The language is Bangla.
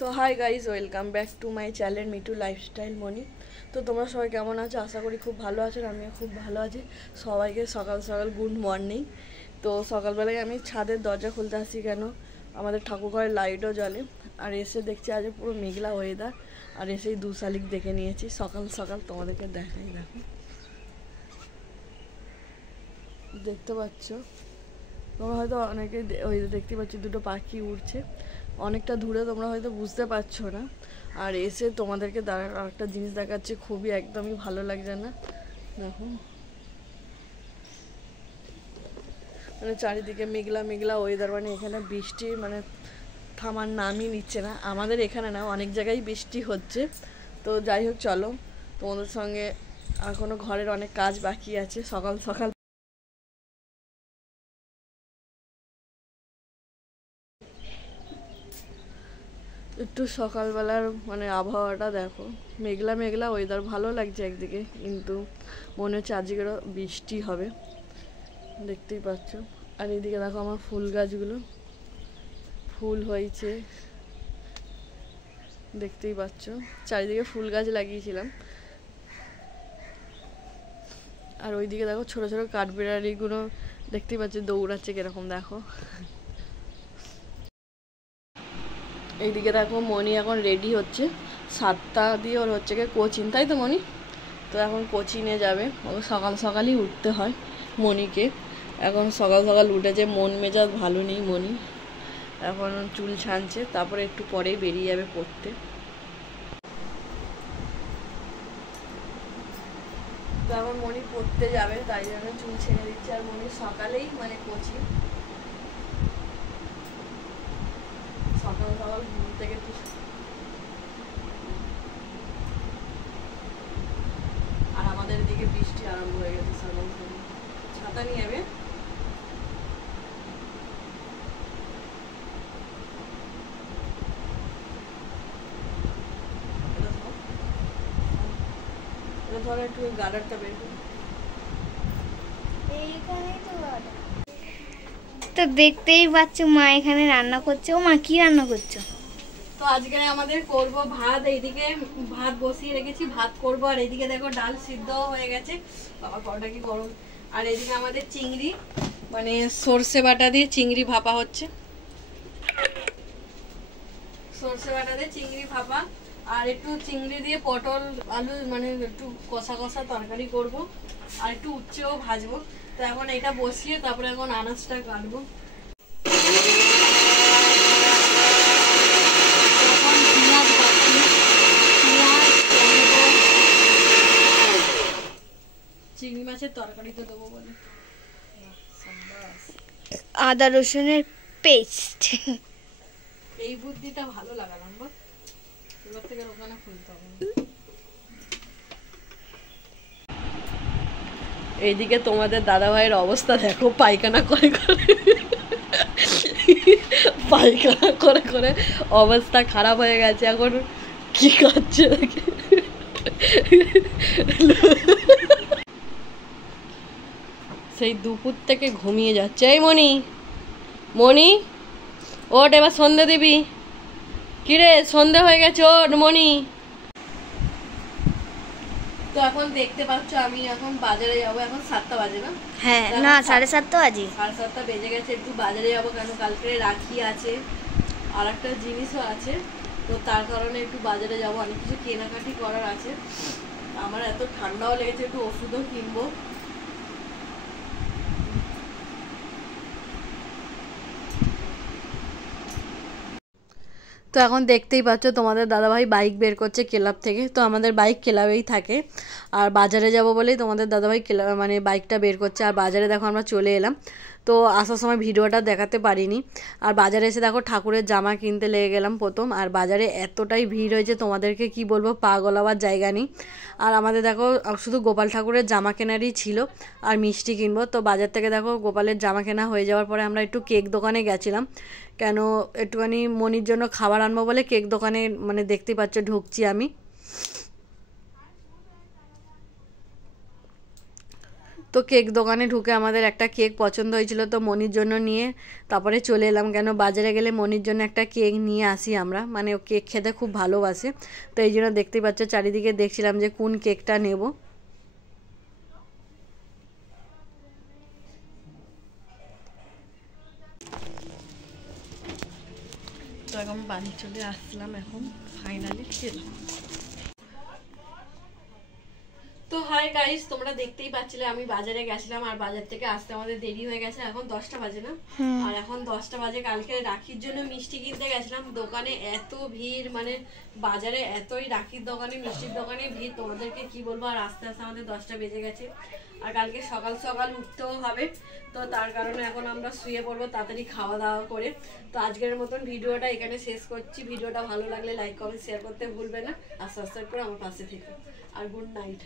তো hi guys, welcome back to my channel Mitu lifestyle Moni. তো তোমরা সবাই কেমন আছো? আশা করি খুব ভালো আছো। আমিও খুব ভালো আছি। সবাইকে সকাল সকাল গুড মর্নিং। তো সকালবেলায় আমি ছাদের দরজা খুলতে আসি, কেন আমাদের ঠাকুরঘরের লাইটও জ্বলে। আর এসে দেখছি আজ পুরো মেঘলা ওয়েদার। আর এসেই দু শালিক দেখে নিয়েছি সকাল সকাল। তোমাদেরকে দেখাই, দেখো, দেখতে পাচ্ছ তোমরা হয়তো অনেকে ওই দেখতে পাচ্ছ দুটো পাখি উড়ছে অনেকটা দূরে, তোমরা হয়তো বুঝতে পারছো না। আর এসে তোমাদেরকে আরেকটা জিনিস দেখাচ্ছে, খুবই একদমই ভালো লাগছে না? দেখো, মানে চারিদিকে মেঘলা মেঘলা ওয়েদার, মানে এখানে বৃষ্টি মানে থামার নামই নিচ্ছে না। আমাদের এখানে না, অনেক জায়গায় বৃষ্টি হচ্ছে। তো যাই হোক, চলো তোমাদের সঙ্গে এখনো ঘরের অনেক কাজ বাকি আছে। সকাল সকাল একটু সকালবেলার মানে আবহাওয়াটা দেখো, মেঘলা মেঘলা ওয়েদার, ভালো লাগছে একদিকে, কিন্তু মনে হচ্ছে আজকেরও বৃষ্টি হবে, দেখতেই পাচ্ছ। আর এইদিকে দেখো আমার ফুল গাছগুলো ফুল হয়েছে, দেখতেই পাচ্ছ। চারিদিকে ফুল গাছ লাগিয়েছিলাম। আর ওইদিকে দেখো ছোট ছোট কাঠবিড়ালিগুলো দেখতেই পাচ্ছ দৌড়াচ্ছে কিরকম, দেখো। এইদিকে দেখো মনি এখন রেডি হচ্ছে, 7টা দিয়ে ওর হচ্ছে গিয়ে কোচিং, তাই তো মনি? তো এখন কোচিংয়ে যাবে। ও সকাল সকালই উঠতে হয় মনিকে। এখন সকাল সকাল উঠেছে, মন মেজাজ ভালো নেই মনি। এখন চুল ছানছে, তারপরে একটু পরেই বেরিয়ে যাবে পড়তে। তো এখন মনি পড়তে যাবে, তাই জন্য চুল ছেড়ে দিচ্ছে। আর মনি সকালেই মানে কোচিং, সকাল সকাল ঘুম থেকে। আর আমাদের এদিকে বৃষ্টি আরম্ভ হয়ে গেছে সকাল সকাল। ছাতা নিয়ে যাবে। ধরো একটু গার্ডারটা বের করো। তো দেখতেই পাচ্ছ মা এখানে রান্না করছে। ও মা, কি রান্না করছো? তো আজকে আমাদের করব ভাত। এইদিকে ভাত বসিয়ে রেখেছি, ভাত করব। আর এইদিকে দেখো ডাল সিদ্ধ হয়ে গেছে, বাবা কটা কি গরম। আর এইদিকে আমাদের চিংড়ি, মানে সর্ষে বাটা দিয়ে চিংড়ি ভাপা হচ্ছে, সর্ষে বাটা দিয়ে চিংড়ি ভাপা। আর একটু চিংড়ি দিয়ে পটল আলু মানে একটু কষা কষা তরকারি করব। আর একটু উচ্ছেও ভাজবো। তো এখন এটা বসিয়ে তারপরে এখন আনাজটা কাটবো। চিংড়ি মাছের তরকারিতে দেবো বলে আদা রসুনের পেস্ট। এই বুদ্ধিটা ভালো লাগালাম, বল। এবার থেকে ওখানে খুলতে হবে। এইদিকে তোমাদের দাদা ভাইয়ের অবস্থা দেখো, পায়খানা করে করে পায়খানা করে করে অবস্থা খারাপ হয়ে গেছে। এখন কি করছে সেই দুপুর থেকে ঘুমিয়ে যাচ্ছে। এই মনি, মনি ওঠ, এবার সন্ধে দিবি। কিরে, সন্ধে হয়ে গেছে, ওঠ মনি। তো এখন দেখতে পাচ্ছ আমি এখন বাজারে যাবো। এখন 7টা বাজে না? হ্যাঁ, না 7:30 বাজে। 7:30 বেজে গেছে। একটু বাজারে যাবো, কেন কালকে রাখি আছে, আর একটা জিনিসও আছে। তো তার কারণে একটু বাজারে যাবো, অনেক কিছু কেনাকাটি করার আছে। আমার এত ঠান্ডাও লেগেছে, একটু ওষুধও কিনবো। তো এখন দেখতেই পাচ্ছ তোমাদের দাদাভাই বাইক বের করছে ক্লাব থেকে। তো আমাদের বাইক ক্লাবেই থাকে। আর বাজারে যাব বলেই তোমাদের দাদাভাই মানে বাইকটা বের করছে। আর বাজারে দেখো আমরা চলে এলাম। তো আসার সময় ভিডিওটা দেখাতে পারিনি। আর বাজারে এসে দেখো ঠাকুরের জামা কিনতে লেগে গেলাম প্রথম। আর বাজারে এতটাই ভিড় হয়েছে, তোমাদেরকে কি বলবো, পা গলাবার জায়গা নেই। আর আমাদের দেখো শুধু গোপাল ঠাকুরের জামা কেনারই ছিল, আর মিষ্টি কিনবো। তো বাজার থেকে দেখো গোপালের জামা কেনা হয়ে যাওয়ার পরে আমরা একটু কেক দোকানে গেছিলাম, কেন একটুখানি মনির জন্য খাবার আনবো বলে কেক দোকানে মানে দেখতেই পাচ্ছ ঢুকছি আমি। তো কেক দোকানে ঢুকে আমাদের একটা কেক পছন্দ হয়েছিল, তো মনির জন্য নিয়ে তারপরে চলে এলাম। কেন বাজারে গেলে মনির জন্য একটা কেক নিয়ে আসি আমরা, মানে ও কেক খেতে খুব ভালোবাসে। তো এই জন্য দেখতেই পাচ্ছ চারিদিকে দেখছিলাম যে কোন কেকটা নেব। তো এখন বাড়ি চলে আসলাম, এখন ফাইনালি খেলাম। তো হাই গাইস, তোমরা দেখতেই পাচ্ছিলে আমি বাজারে গেছিলাম, আর বাজার থেকে আসতে আমাদের দেরি হয়ে গেছে। এখন 10টা বাজে না, আর এখন 10টা বাজে। কালকে রাখির জন্য মিষ্টি কিনতে গেছিলাম, দোকানে এত ভিড়, মানে বাজারে এতই রাখির দোকানে মিষ্টির দোকানে ভিড়, তোমাদেরকে কি বলবো। আর আস্তে আস্তে আমাদের 10টা বেজে গেছে, আর কালকে সকাল সকাল উঠতেও হবে। তো তার কারণে এখন আমরা শুয়ে পড়বো তাড়াতাড়ি খাওয়া দাওয়া করে। তো আজকের মতন ভিডিওটা এখানে শেষ করছি। ভিডিওটা ভালো লাগলে লাইক কমেন্ট শেয়ার করতে ভুলবে না, আর সাবস্ক্রাইব করে আমার পাশে থেকে। আর গুড নাইট।